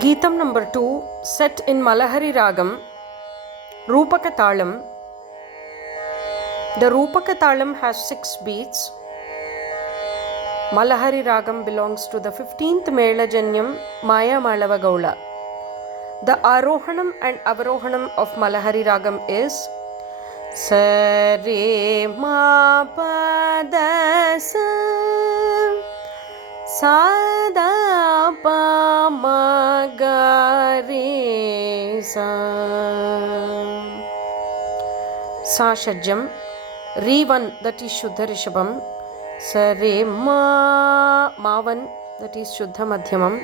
Geetam number 2, set in Malahari Ragam, Rupaka Talam. The Rupaka Talam has 6 beats. Malahari Ragam belongs to the 15th Melajanyam Maya Malava Gaula. The Arohanam and Avarohanam of Malahari Ragam is Sare Ma Pa Da Sa Sada Pa Ma Ga Re Sa. Sa Shajjam, Re1 that is Shuddha Rishabham, Sa Re Ma Mavan that is Shuddha Madhyamam,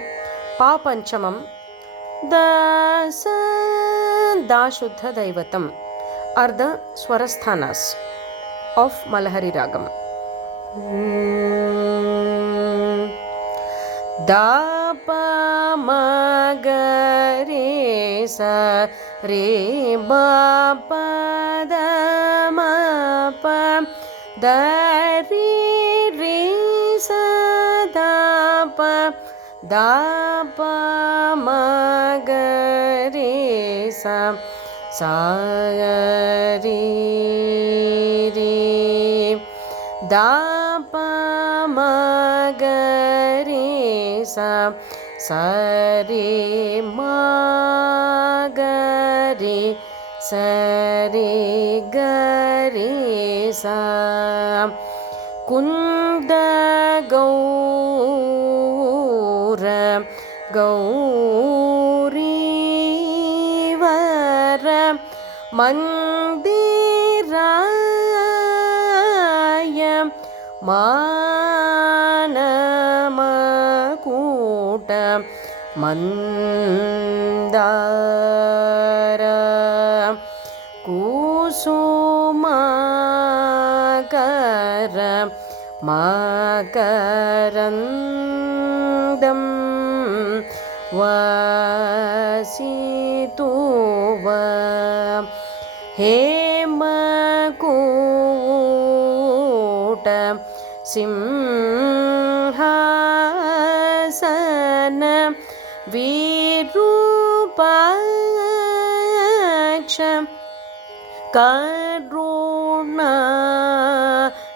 Pa Panchamam, Da Sa Da Shuddha Daivatam are the Swarasthanas of Malahari Ragam. Da Pa Ma Ga Re Sa Re Ma Pa Da Ma Pa Da Re Re Sa Da Pa Ma Ga Re Sa Sa Re Re Da Pa Ma Ga Re Sa Sa Re Ma Ga Re Sa Re Ga Re Sa. Kunda Gaura Gauri Vara Mandiraya Manamakuta Mandara Kusumakara Makarandam Vasituva Hemakuta Simhasana Virupaksha Karuna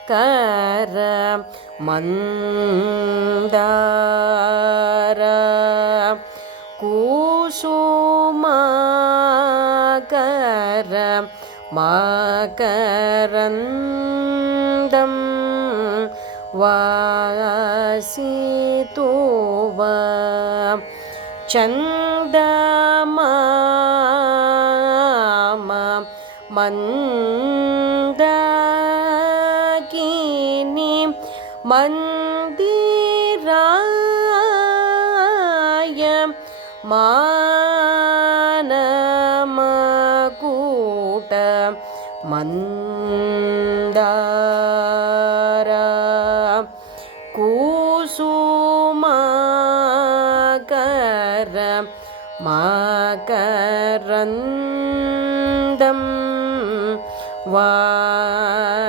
Kara Mandara Kusumakara Makarandam Vasituva Chandamama Mandakini Mandiraya Manamakuta Mandara Kusumakara Makarandam Vasituva.